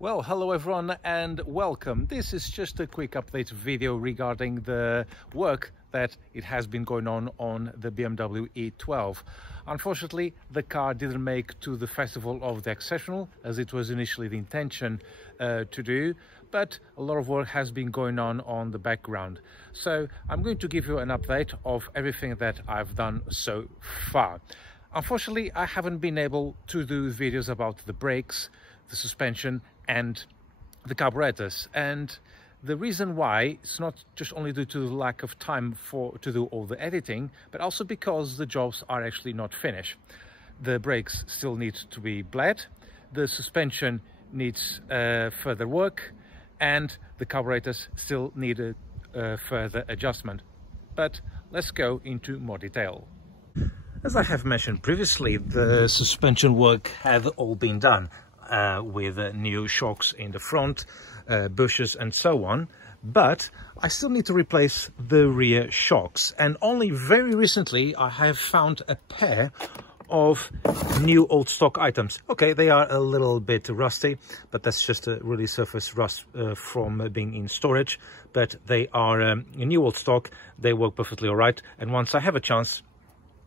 Well, hello everyone and welcome. This is just a quick update video regarding the work that it has been going on the BMW E12. Unfortunately, the car didn't make to the Festival of the Exceptional as it was initially the intention to do, but a lot of work has been going on the background. So I'm going to give you an update of everything that I've done so far. Unfortunately, I haven't been able to do videos about the brakes, the suspension and the carburetors, and the reason why it's not just only due to the lack of time to do all the editing, but also because the jobs are actually not finished. The brakes still need to be bled, the suspension needs further work, and the carburetors still need a further adjustment. But let's go into more detail. As I have mentioned previously, the suspension work had all been done. With new shocks in the front, bushes and so on, but I still need to replace the rear shocks, and only very recently I have found a pair of new old stock items. Okay, they are a little bit rusty, but that's just a really surface rust from being in storage, but they are a new old stock. They work perfectly all right, and once I have a chance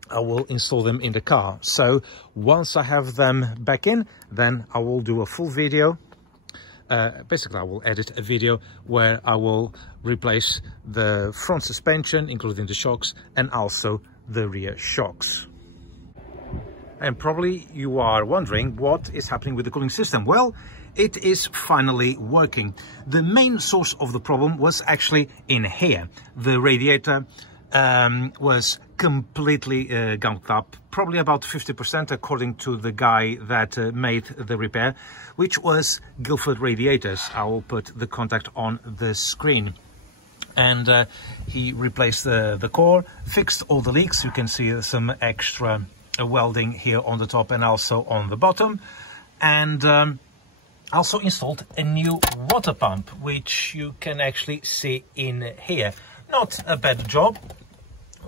I will install them in the car. So once I have them back in, then I will do a full video. Basically, I will edit a video where I will replace the front suspension, including the shocks, and also the rear shocks. And probably you are wondering what is happening with the cooling system. Well, it is finally working. The main source of the problem was actually in here. The radiator was completely gunked up, probably about 50% according to the guy that made the repair, which was Guilford Radiators. I will put the contact on the screen. And he replaced the core, fixed all the leaks. You can see some extra welding here on the top and also on the bottom, and also installed a new water pump, which you can actually see in here. Not a bad job.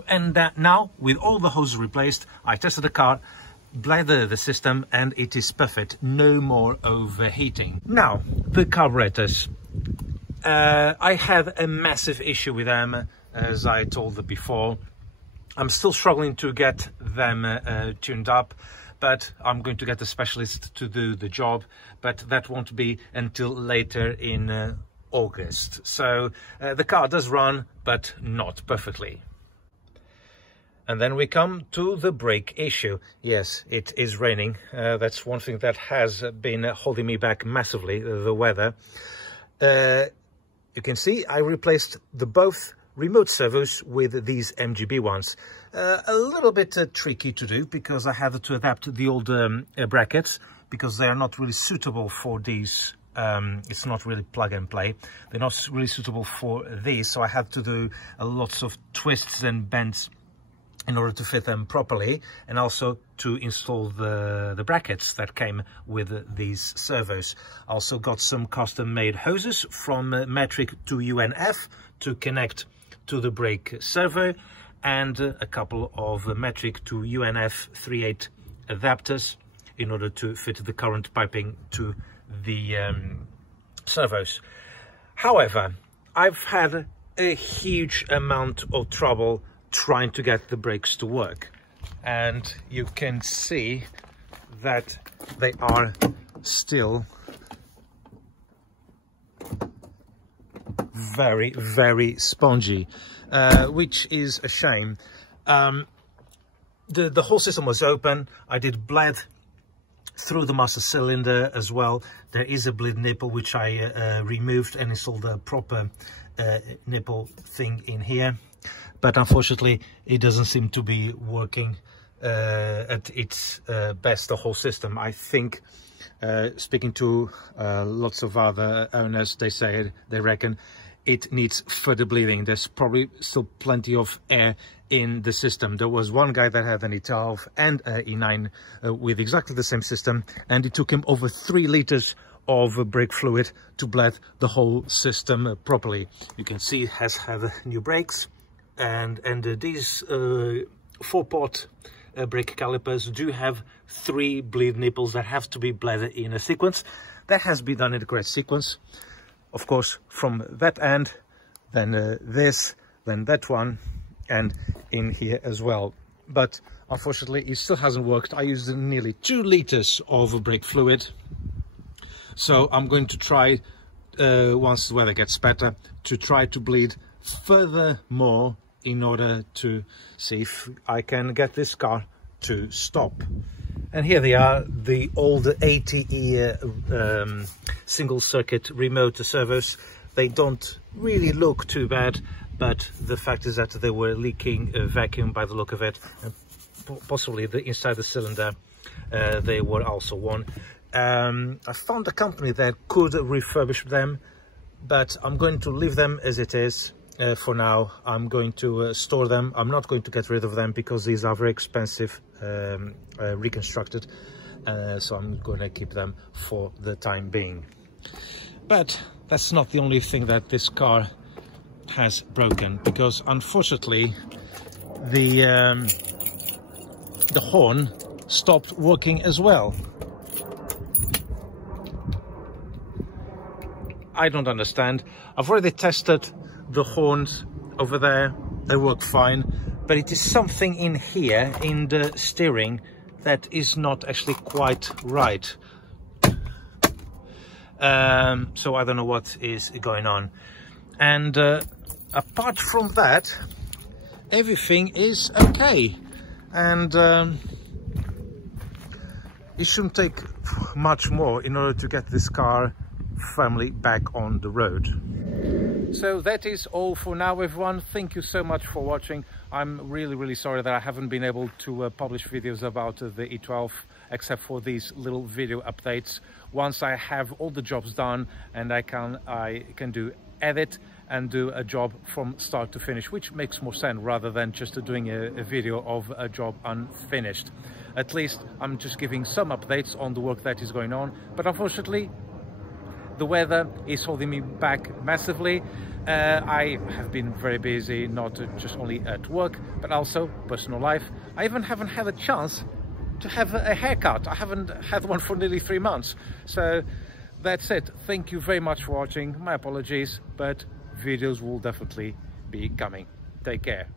And now, with all the hoses replaced, I tested the car, bled the system, and it is perfect. No more overheating. Now, the carburetors. I had a massive issue with them, as I told you before. I'm still struggling to get them tuned up, but I'm going to get a specialist to do the job, but that won't be until later in August. So the car does run, but not perfectly. And then we come to the brake issue. Yes, it is raining. That's one thing that has been holding me back massively, the weather. You can see I replaced both remote servos with these MGB ones. A little bit tricky to do because I had to adapt the old brackets because they are not really suitable for these. It's not really plug and play. They're not really suitable for these, so I had to do lots of twists and bends in order to fit them properly, and also to install the brackets that came with these servos. Also got some custom made hoses from metric to UNF to connect to the brake servo, and a couple of metric to UNF 3/8 adapters in order to fit the current piping to the servos. However, I've had a huge amount of trouble trying to get the brakes to work, and you can see that they are still very spongy, which is a shame. The whole system was open. I did bled through the master cylinder as well. There is a bleed nipple which I removed and installed a proper nipple thing in here. But unfortunately, it doesn't seem to be working at its best, the whole system. I think, speaking to lots of other owners, they reckon it needs further bleeding. There's probably still plenty of air in the system. There was one guy that had an E12 and an E9 with exactly the same system, and it took him over 3 liters of brake fluid to bled the whole system properly. You can see it has had new brakes. And these 4-pot brake calipers do have 3 bleed nipples that have to be bled in a sequence. That has been done in the correct sequence. Of course, from that end, then this, then that one, and in here as well. But unfortunately, it still hasn't worked. I used nearly 2 liters of brake fluid. So I'm going to try, once the weather gets better, to try to bleed further more in order to see if I can get this car to stop. And here they are, the old 80E single circuit remote servos. They don't really look too bad, but the fact is that they were leaking vacuum by the look of it, and possibly inside the cylinder they were also worn. I found a company that could refurbish them, but I'm going to leave them as it is. For now, I'm going to store them. I'm not going to get rid of them because these are very expensive, reconstructed. So I'm going to keep them for the time being. But that's not the only thing that this car has broken, because unfortunately the horn stopped working as well. I don't understand. I've already tested the horns over there, they work fine, but it is something in here in the steering that is not actually quite right. So I don't know what is going on. And apart from that, everything is okay. And it shouldn't take much more in order to get this car firmly back on the road. So that is all for now, everyone. Thank you so much for watching. I'm really sorry that I haven't been able to publish videos about the E12, except for these little video updates. Once I have all the jobs done, and I can do edit and do a job from start to finish, which makes more sense rather than just doing a video of a job unfinished. At least I'm just giving some updates on the work that is going on, but unfortunately the weather is holding me back massively. I have been very busy, not just only at work, but also personal life. I even haven't had a chance to have a haircut. I haven't had one for nearly 3 months. So that's it. Thank you very much for watching. My apologies, but videos will definitely be coming. Take care.